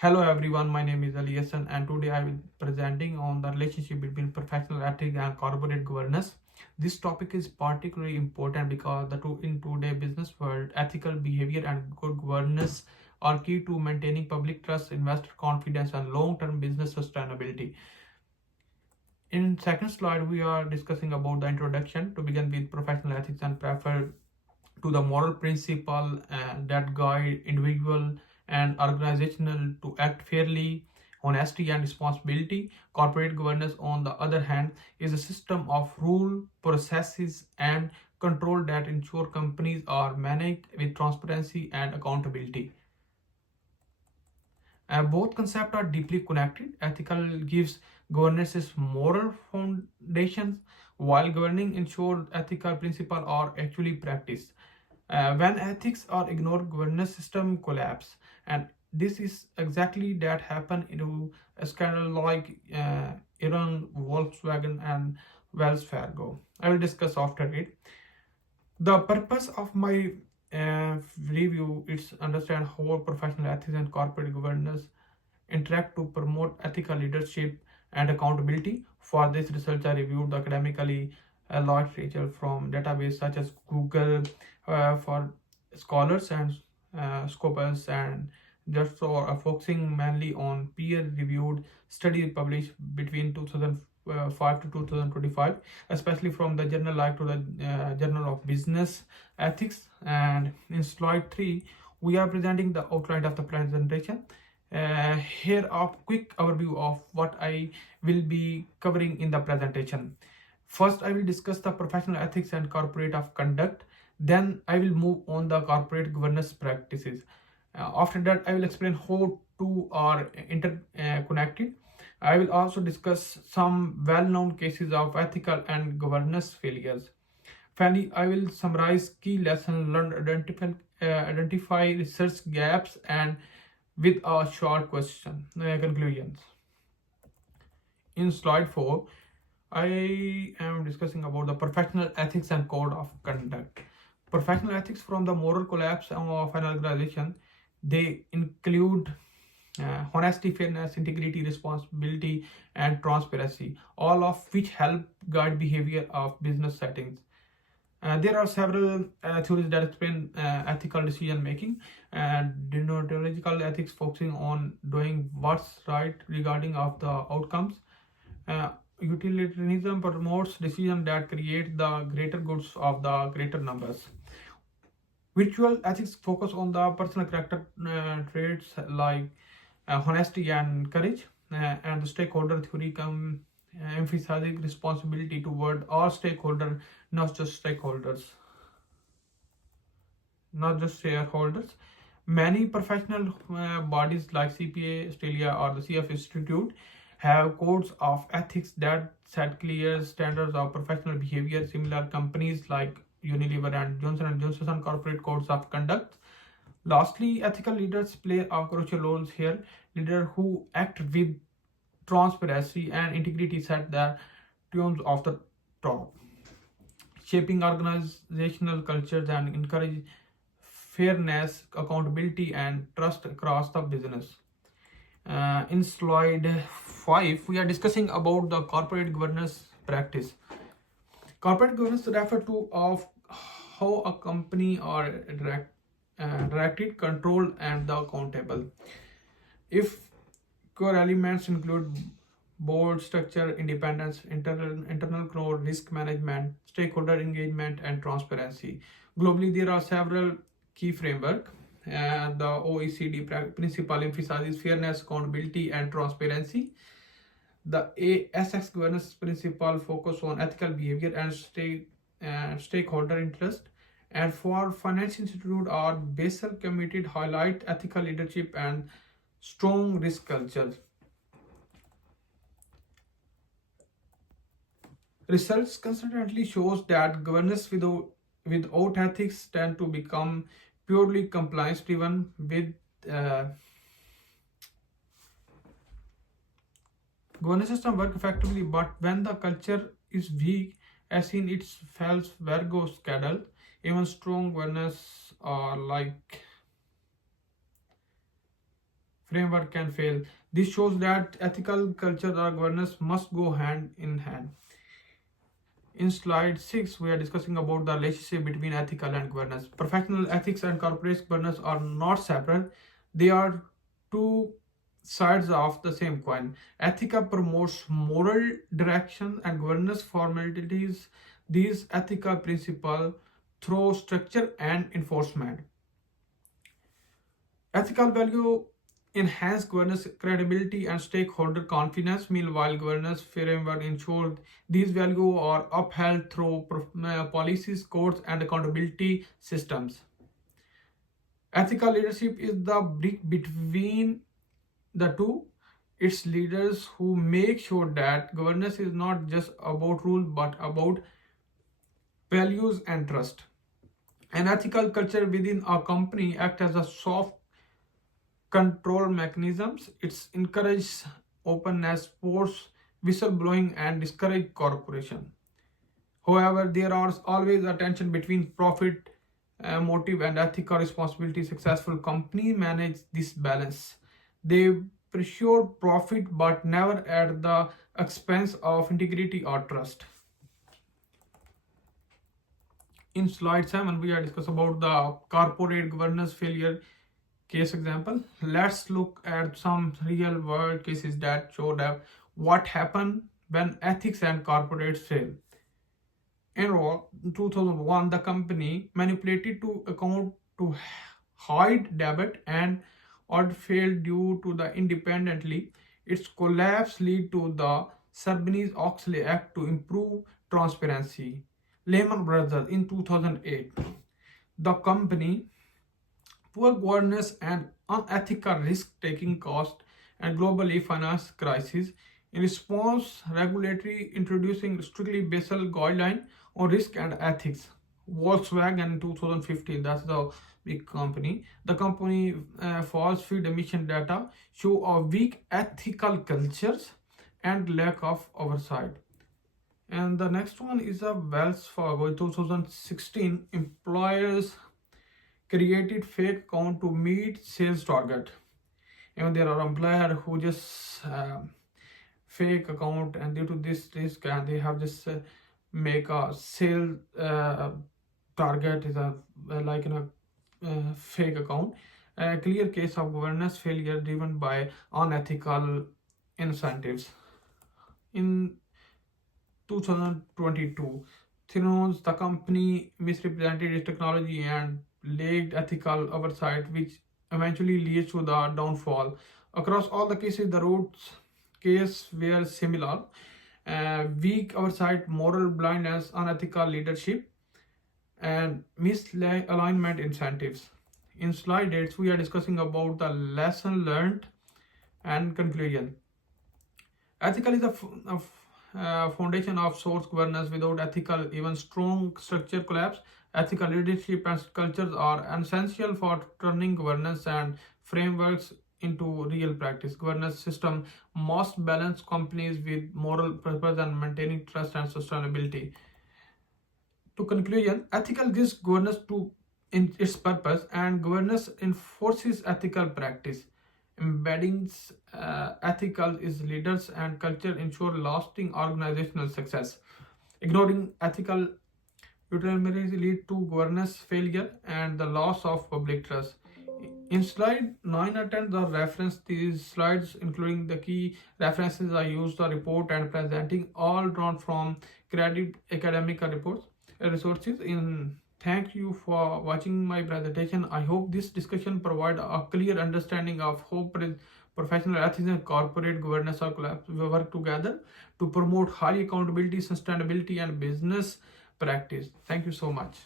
Hello everyone, my name is Ali Hassan and today I will be presenting on the relationship between professional ethics and corporate governance. This topic is particularly important because in today's business world, ethical behavior and good governance are key to maintaining public trust, investor confidence and long-term business sustainability. In second slide, we are discussing about the introduction. To begin with, professional ethics and prefer to the moral principle that guide individual and organizational to act fairly, honesty and responsibility. Corporate governance, on the other hand, is a system of rule, processes and control that ensure companies are managed with transparency and accountability. Both concepts are deeply connected. Ethical gives governance its moral foundations, while governing ensures ethical principles are actually practiced. When ethics are ignored, governance system collapse, and this is exactly that happened in a scandal like Iran, Volkswagen, and Wells Fargo. I will discuss after it. The purpose of my review is understand how professional ethics and corporate governance interact to promote ethical leadership and accountability. For this research, I reviewed the academically literature from databases such as Google for scholars and scopus, and just so focusing mainly on peer-reviewed studies published between 2005 to 2025, especially from the journal like to the Journal of Business Ethics. And in slide 3, we are presenting the outline of the presentation. Here a quick overview of what I will be covering in the presentation. First, I will discuss the professional ethics and corporate of conduct. Then I will move on the corporate governance practices. After that, I will explain how two are interconnected. I will also discuss some well-known cases of ethical and governance failures. Finally, I will summarize key lessons learned, identify research gaps, and with a short question conclusions. In slide 4, I am discussing about the professional ethics and code of conduct. Professional ethics from the moral collapse of an organization, they include honesty, fairness, integrity, responsibility, and transparency, all of which help guide behavior of business settings. There are several theories that explain ethical decision making, and deontological ethics focusing on doing what's right regarding of the outcomes. Utilitarianism promotes decisions that create the greater goods of the greater numbers. Virtual ethics focus on the personal character traits like honesty and courage, and the stakeholder theory emphasizing responsibility toward all stakeholders, not just stakeholders, not just shareholders. Many professional bodies like CPA Australia or the CF Institute have codes of ethics that set clear standards of professional behavior. Similar companies like Unilever and Johnson & Johnson corporate codes of conduct. Lastly, ethical leaders play a crucial role here. Leaders who act with transparency and integrity set the tunes of the top, shaping organizational cultures and encourage fairness, accountability, and trust across the business. In slide 5, we are discussing about the corporate governance practice. Corporate governance refer to of how a company are directed, controlled, and accountable. If core elements include board structure, independence, internal control, risk management, stakeholder engagement, and transparency. Globally, there are several key framework. The OECD principle emphasizes fairness, accountability, and transparency. The ASX governance principle focus on ethical behavior and stakeholder interest. And for financial institute or Basel Committee highlight ethical leadership and strong risk culture. Research consistently shows that governance without ethics tend to become purely compliance driven. With governance system work effectively, but when the culture is weak, as in its Wells Fargo scandal, even strong governance like framework can fail. This shows that ethical culture or governance must go hand in hand. In slide 6, we are discussing about the relationship between ethical and governance. Professional ethics and corporate governance are not separate, they are two sides of the same coin. Ethica promotes moral direction and governance formalities. These ethical principles through structure and enforcement. Ethical value enhance governance credibility and stakeholder confidence. Meanwhile, governance framework ensure these values are upheld through policies, codes, and accountability systems. Ethical leadership is the bridge between the two. It's leaders who make sure that governance is not just about rules but about values and trust. An ethical culture within a company acts as a soft control mechanisms. It encourages openness, supports whistleblowing, and discourage corruption. However, there is always a tension between profit motive and ethical responsibility. Successful companies manage this balance. They pursue profit but never at the expense of integrity or trust. In slide 7, we are discussing about the corporate governance failure case example. Let's look at some real world cases that show that what happened when ethics and corporates fail. In 2001, the company manipulated to account to hide debt and or failed due to the independently. Its collapse led to the Sarbanes-Oxley Act to improve transparency. Lehman Brothers in 2008. The company poor governance and unethical risk-taking cost and globally financed crisis. In response, regulatory introducing strictly Basel guideline on risk and ethics. Volkswagen in 2015, that's the big company. The company false feed emission data show a weak ethical cultures and lack of oversight. And the next one is a Wells Fargo in 2016. Employers created fake account to meet sales target. Even there are employers who just fake account, and due to this risk, and they have just make a sale target is a like in a fake account. A clear case of governance failure driven by unethical incentives. In 2022, Thrones, the company misrepresented its technology and lacked ethical oversight, which eventually leads to the downfall. Across all the cases, the roots case were similar: weak oversight, moral blindness, unethical leadership, and misalignment incentives. In slide 8, we are discussing about the lesson learned and conclusion. Ethical is the foundation of source governance. Without ethical, even strong structure collapse. Ethical leadership and cultures are essential for turning governance and frameworks into real practice. Governance system must balance companies with moral purpose and maintaining trust and sustainability. To conclusion, ethical gives governance to in its purpose, and governance enforces ethical practice. Embedding ethical is leaders and culture ensure lasting organizational success. Ignoring ethical utilitarianism lead to governance failure and the loss of public trust. In slide 9 and 10, the reference these slides, including the key references I used the report and presenting, all drawn from credited academic resources. Thank you for watching my presentation. I hope this discussion provide a clear understanding of how professional ethics and corporate governance work together to promote high accountability, sustainability, and business practice. Thank you so much.